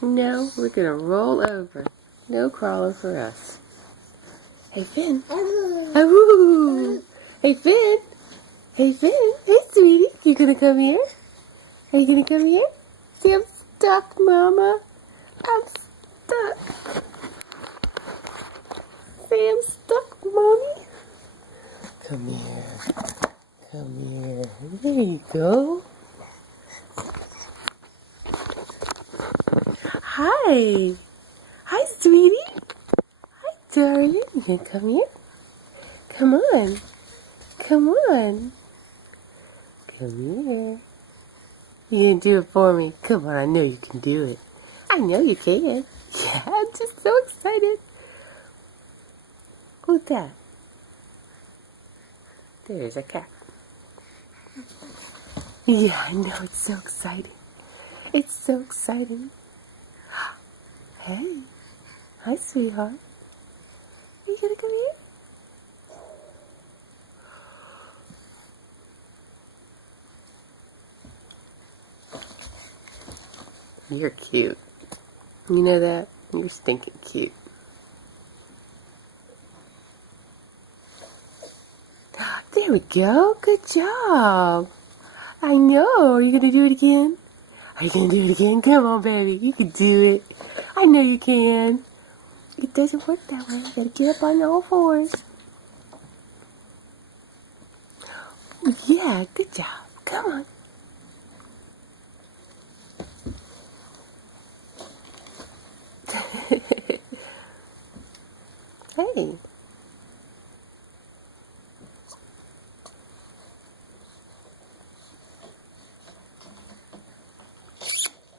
No, we're gonna roll over. No crawling for us. Hey, Finn. Oh, hey, Finn. Hey, Finn. Hey, sweetie. You gonna come here? Are you gonna come here? See, I'm stuck, Mama. I'm stuck. Say, I'm stuck, Mommy. Come here. Come here. There you go. Hi. Hi, sweetie. Hi, darling. You gonna come here? Come on. Come on. Come here. You gonna do it for me? Come on, I know you can do it. I know you can. Yeah, I'm just so excited. Who's that? There's a cat. Yeah, I know. It's so exciting. It's so exciting. Hey. Hi, sweetheart. Are you gonna come here? You're cute. You know that? You're stinking cute. There we go. Good job. I know. Are you going to do it again? Are you going to do it again? Come on, baby. You can do it. I know you can. It doesn't work that way. You got to get up on all fours. Yeah, good job. Come on. Hey.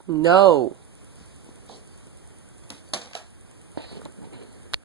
No.